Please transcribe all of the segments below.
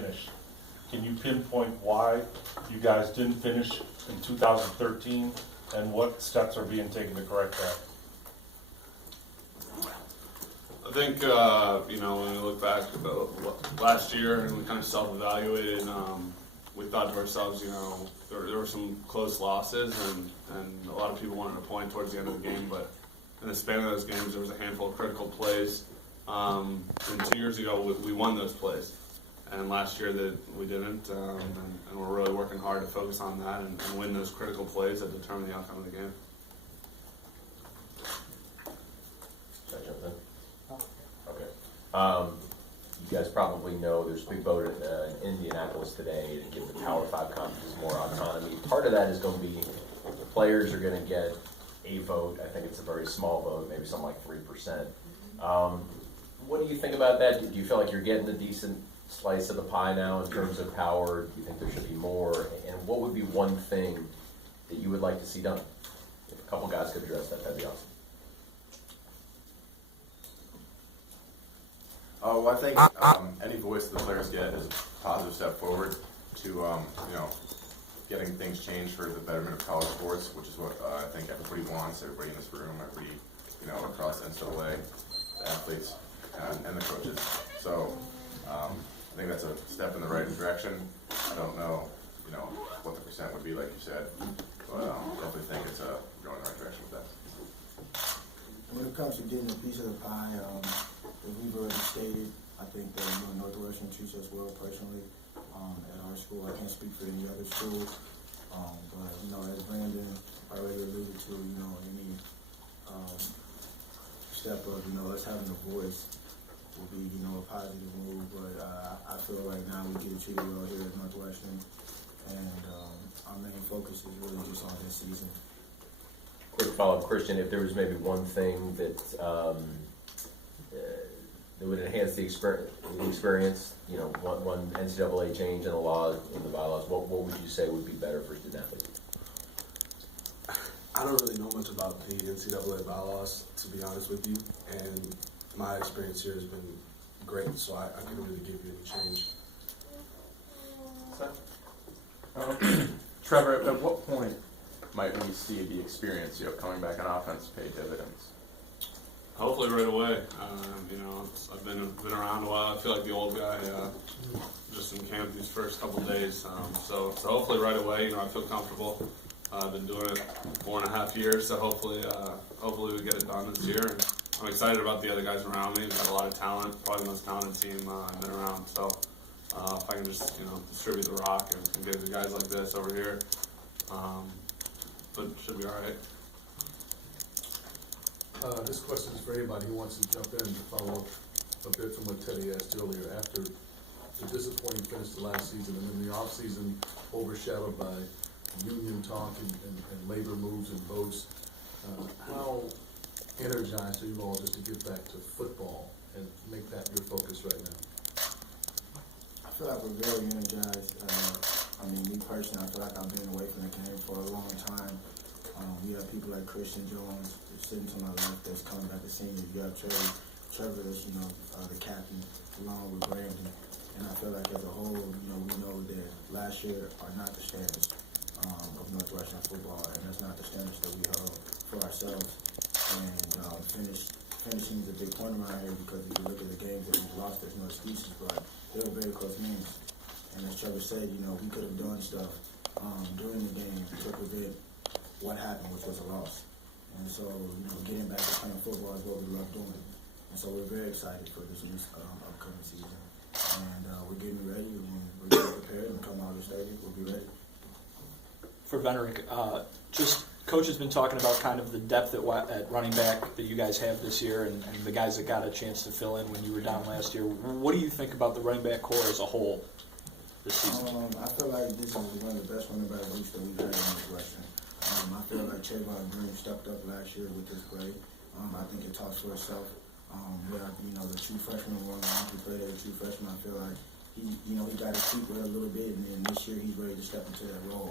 finish. Can you pinpoint why you guys didn't finish in 2013 and what steps are being taken to correct that? I think, when we look back at last year and we kind of self-evaluated, we thought to ourselves, there were some close losses and a lot of people wanted a point towards the end of the game, but in the span of those games, there was a handful of critical plays. And 2 years ago, we won those plays. And last year that we didn't, and we're really working hard to focus on that and win those critical plays that determine the outcome of the game. Should I jump in? Okay. You guys probably know there's a big vote in Indianapolis today to give the Power 5 conferences more autonomy. Part of that is going to be the players are going to get a vote. I think it's a very small vote, maybe something like 3%. What do you think about that? Do you feel like you're getting a decent slice of the pie now in terms of power? Do you think there should be more? And what would be one thing that you would like to see done? If a couple guys could address that, that'd be awesome. Well, I think any voice the players get is a positive step forward to, getting things changed for the betterment of college sports, which is what I think everybody wants, everybody in this room, everybody, across NCAA, the athletes, and the coaches. So I think that's a step in the right direction. I don't know, what the percent would be, like you said, but definitely think it's going in the right direction with that. When it comes to getting a piece of the pie, as we've already stated, I think that Northwestern treats us well personally at our school. I can't speak for any other school, but as Brandon already alluded to, any step of us having a voice will be a positive move. But I feel right now we get treated well here at Northwestern, and our main focus is really just on this season. Quick follow-up, Christian, if there was maybe one thing that that would enhance the experience, one NCAA change in the law, in the bylaws, what would you say would be better for student athletes? I don't really know much about the NCAA bylaws, to be honest with you, and my experience here has been great, so I couldn't really give you any change. Trevor, at what point might we see the experience, coming back on offense pay dividends? Hopefully right away. I've been around a while. I feel like the old guy, just in camp these first couple days. So hopefully right away. I feel comfortable. I've been doing it 4.5 years, so hopefully we get it done this year. And I'm excited about the other guys around me. We've got a lot of talent, probably the most talented team I've been around. So if I can just distribute the rock and get the guys like this over here, but it should be all right. This question is for anybody who wants to jump in and follow up a bit from what Teddy asked earlier. After the disappointing finish to last season and then the offseason overshadowed by union talk and labor moves and votes, how energized are you all just to get back to football and make that your focus right now? I feel like we're very energized. Me personally, I feel like I've been away from the game for a long time. We have people like Christian Jones sitting to my left that's coming back as senior. You have Trevor is, the captain, along with Brandon. And I feel like as a whole, we know that last year are not the standards of Northwestern football, and that's not the standards that we hold for ourselves. And finishing is a big point around here because if you look at the games that we've lost, there's no excuses, but they were very close games. And as Trevor said, we could have done stuff during the game to prevent what happened, which was a loss. And so, getting back to playing football is what we love doing. And so we're very excited for this upcoming season. And we're getting ready, and we're getting prepared, and come August 30th, we'll be ready. For Venric, Coach has been talking about kind of the depth at running back that you guys have this year and the guys that got a chance to fill in when you were down last year. What do you think about the running back core as a whole this season? I feel like this is one of the best running back groups that we've had in Northwestern. I feel like Trevor Siemian stepped up last year with his play. I think it talks for itself. We have, the true freshman going on. He played as a true freshman. I feel like he got his feet wet a little bit, and then this year he's ready to step into that role.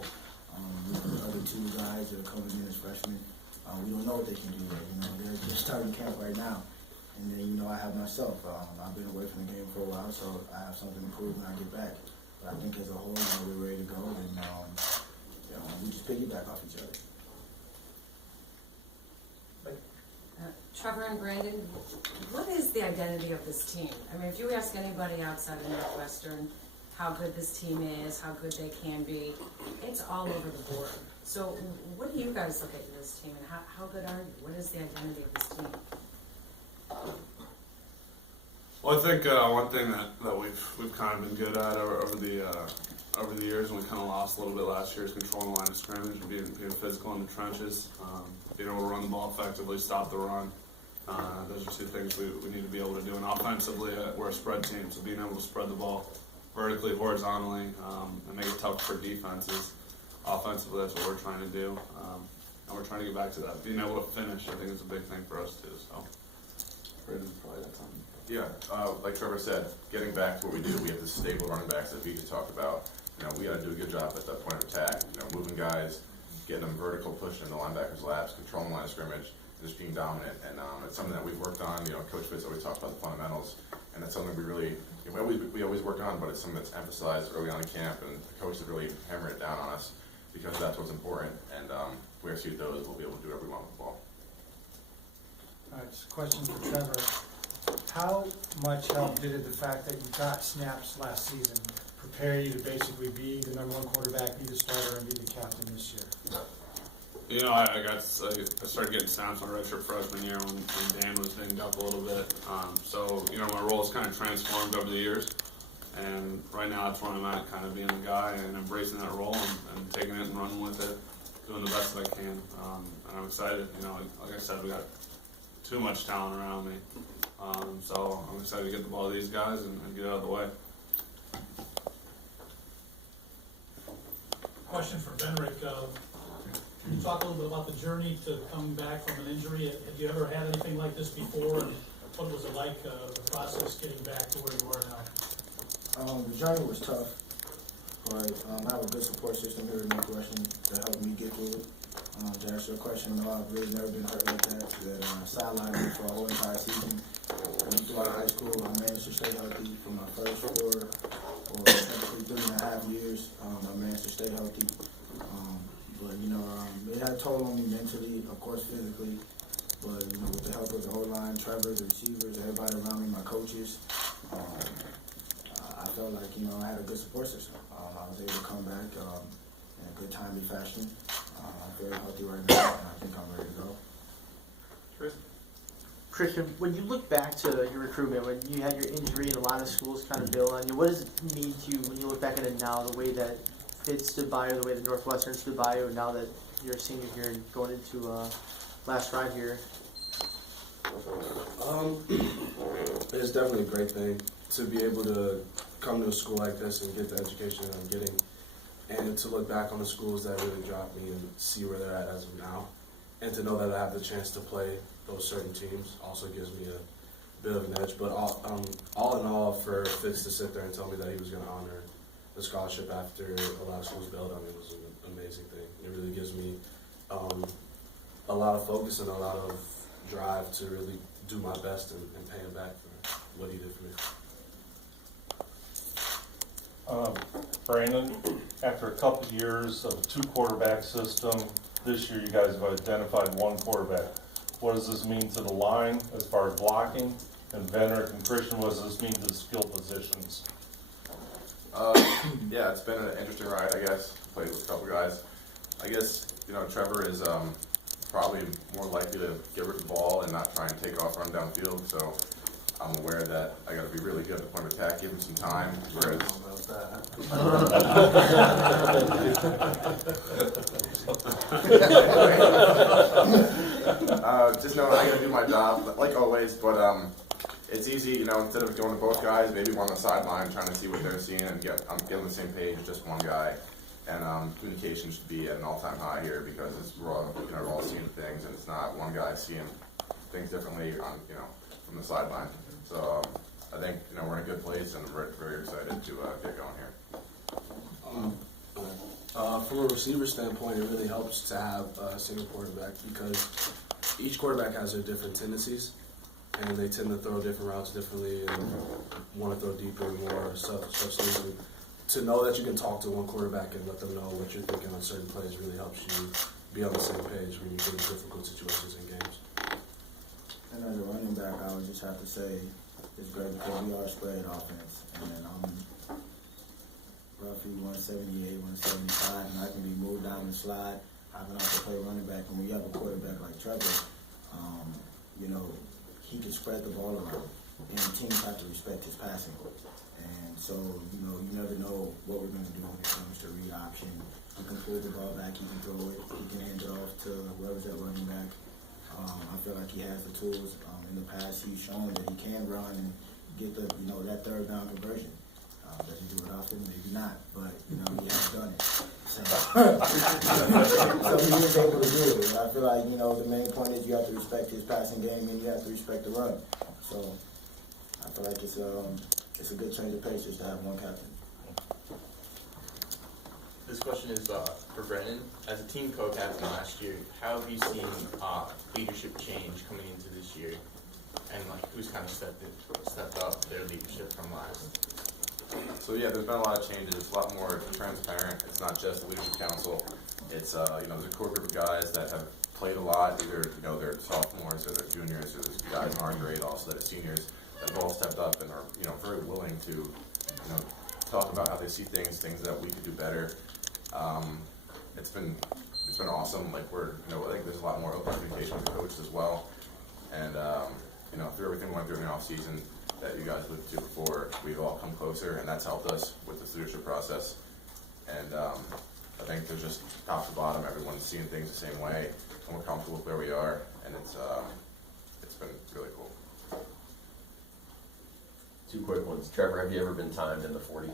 The other two guys that are coming in as freshmen, we don't know what they can do yet. They're starting camp right now. And then, you know, I have myself. I've been away from the game for a while, so I have something to prove when I get back. But I think as a whole, you know, we're ready to go, and you know, we just piggyback off each other. Trevor and Brandon, what is the identity of this team? I mean, if you ask anybody outside of Northwestern how good this team is, how good they can be, it's all over the board. So what do you guys look at this team, and how good are you? What is the identity of this team? Well, I think one thing that we've kind of been good at over the years, and we kind of lost a little bit last year, is controlling the line of scrimmage and being physical in the trenches. Being able to run the ball effectively, stop the run. Those are two things we need to be able to do. And offensively, we're a spread team, so being able to spread the ball vertically, horizontally, and make it tough for defenses. Offensively, that's what we're trying to do, and we're trying to get back to that. Being able to finish, I think, is a big thing for us too. So, Brandon, probably that time. Yeah, like Trevor said, getting back to what we do, we have the stable running backs that we just talked about. You know, we got to do a good job at that point of attack. You know, moving guys, getting them vertical, pushing in the linebackers' laps, controlling the line of scrimmage, just being dominant. And it's something that we've worked on. You know, Coach Fitz always talks about the fundamentals, and it's something we always work on, but it's something that's emphasized early on in camp, and the coaches really hammer it down on us because that's what's important. And we execute those, we'll be able to do whatever we want with the ball. All right, just a question for Trevor. How much help did the fact that you got snaps last season prepare you to basically be the #1 quarterback, be the starter, and be the captain this year? You know, I started getting snaps my redshirt freshman year when Dan was dinged up a little bit. So, you know, my role has kind of transformed over the years. And right now that's where I'm at, kind of being the guy and embracing that role and taking it and running with it, doing the best that I can. And I'm excited. You know, like I said, we got too much talent around me. So I'm excited to get the ball to these guys and get out of the way. Question for Venric. Can you talk a little bit about the journey to coming back from an injury? Have you ever had anything like this before? And what was it like, the process getting back to where you are now? The journey was tough, but I have a good support system here in Northwestern to help me get through it. To answer your question, no, I've really never been hurt like that. That sidelined me for a whole entire season. Throughout high school, I managed to stay healthy for my first 4 or technically 3.5 years. I managed to stay healthy. But, you know, it had a toll on me mentally, of course, physically. But, you know, with the help of the O-line, Trevor, the receivers, everybody around me, my coaches, I felt like, you know, I had a good support system. I was able to come back in a good timely fashion. I'm very healthy right now, and I think I'm ready to go. Christian, when you look back to your recruitment, when you had your injury and a lot of schools kind of bailed on you, what does it mean to you when you look back at it now, the way that Fitz stood by you, the way that Northwestern stood by you, and now that you're a senior here and going into last ride here? It's definitely a great thing to be able to come to a school like this and get the education that I'm getting, and to look back on the schools that really dropped me and see where they're at as of now, and to know that I have the chance to play those certain teams also gives me a bit of an edge. But all in all, for Fitz to sit there and tell me that he was going to honor the scholarship after a lot of schools bailed on me was an amazing thing. It really gives me a lot of focus and a lot of drive to really do my best and pay him back for what he did for me. Brandon, after a couple of years of a 2-quarterback system, this year you guys have identified 1 quarterback. What does this mean to the line as far as blocking? And Venric and Christian, what does this mean to the skill positions? Yeah, it's been an interesting ride, I guess. Played with a couple guys. I guess, you know, Trevor is probably more likely to get rid of the ball and not try and take off, run downfield. So I'm aware that I got to be really good at the point of attack, give him some time. Whereas, just know I got to do my job, like always. But it's easy, you know, instead of going to both guys, maybe one on the sideline trying to see what they're seeing and get on the same page, just one guy. And communication should be at an all-time high here because we're all seeing things, and it's not one guy seeing things differently on, you know, from the sideline. So I think, you know, we're in a good place, and we're very excited to get going here. From a receiver standpoint, it really helps to have a single quarterback because each quarterback has their different tendencies. and they tend to throw different routes differently and want to throw deeper and more such things. And to know that you can talk to one quarterback and let them know what you're thinking on certain plays really helps you be on the same page when you get in difficult situations in games. And as a running back, I would just have to say it's great because we are a spread offense, and I'm roughly 178, 175, and I can be moved down the slide. I can also play running back, and when you have a quarterback like Trevor, you know, he can spread the ball around, and teams have to respect his passing. And so, you know, you never know what we're going to do when it comes to read option. He can pull the ball back, he can throw it, he can hand it off to whoever's at running back. I feel like he has the tools. In the past, he's shown that he can run and get the, you know, that third down conversion. Does he do it often? Maybe not, but you know, he has done it. So, so he is able to do it. And I feel like, you know, the main point is you have to respect his passing game and you have to respect the run. So I feel like it's a good change of pace just to have one captain. This question is for Brandon. As a team co-captain last year, how have you seen leadership change coming into this year? And like, who's kind of stepped up their leadership from last? So yeah, there's been a lot of changes, a lot more transparent. It's not just the leadership council. It's you know, there's a core group of guys that have played a lot. Either, you know, they're sophomores or they're juniors, or there's guys in our grade also that are seniors that have all stepped up and are, you know, very willing to, you know, talk about how they see things that we could do better. It's been awesome. Like, we're, you know, I think there's a lot more open communication with the coaches as well. And you know, through everything we went through in the off season that you guys alluded to before, we've all come closer, and that's helped us with this leadership process. And I think there's just top to bottom, everyone's seeing things the same way, and we're comfortable with where we are, and it's been really cool. Two quick ones. Trevor, have you ever been timed in the 40?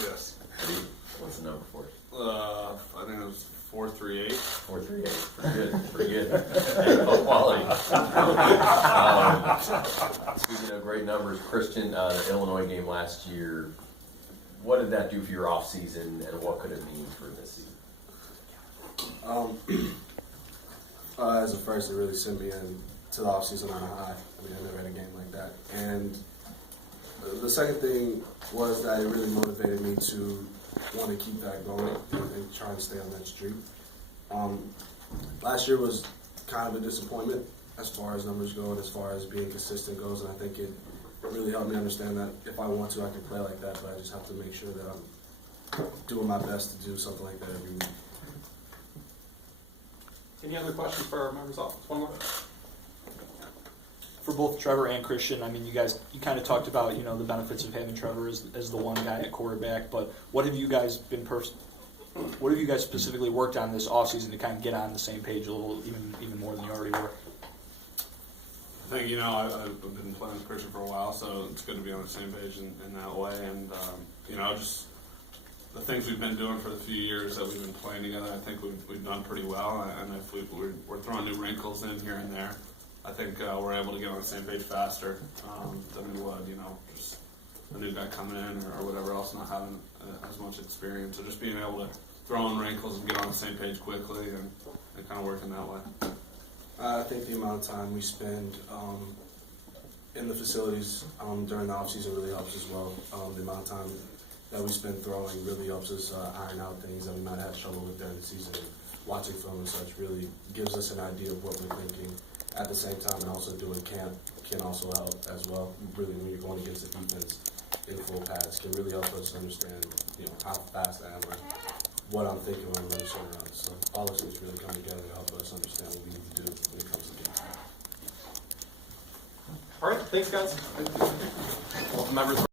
Yes. What's the number for it? I think it was 438. 438. Pretty good. Oh, quality. Speaking of great numbers, Christian, the Illinois game last year, what did that do for your off season, and what could it mean for this season? As a first, it really sent me into the offseason on a high. I mean, I never had a game like that. And the second thing was that it really motivated me to want to keep that going and try to stay on that streak. Last year was kind of a disappointment as far as numbers go and as far as being consistent goes, and I think it really helped me understand that if I want to, I can play like that, but I just have to make sure that I'm doing my best to do something like that every week. Any other questions for our members' office? One more. For both Trevor and Christian, I mean, you kind of talked about, you know, the benefits of having Trevor as the one guy at quarterback, but what have you guys specifically worked on this offseason to kind of get on the same page a little, even more than you already were? I think, you know, I've been playing with Christian for a while, so it's good to be on the same page in that way. And, you know, just the things we've been doing for the few years that we've been playing together, I think we've done pretty well. And if we're throwing new wrinkles in here and there, I think we're able to get on the same page faster than we would, you know, just a new guy coming in or whatever else, not having as much experience. So just being able to throw in wrinkles and get on the same page quickly and kind of working that way. I think the amount of time we spend in the facilities during the offseason really helps as well. The amount of time that we spend throwing really helps us iron out things that we might have trouble with during the season. Watching film and such really gives us an idea of what we're thinking. At the same time, and also doing camp can also help as well. Really, when you're going against the defense in full pads, can really help us understand, you know, how fast I am or what I'm thinking when I'm running certain routes. So all those things really come together to help us understand what we need to do when it comes to game. All right, thanks, guys. Well, members.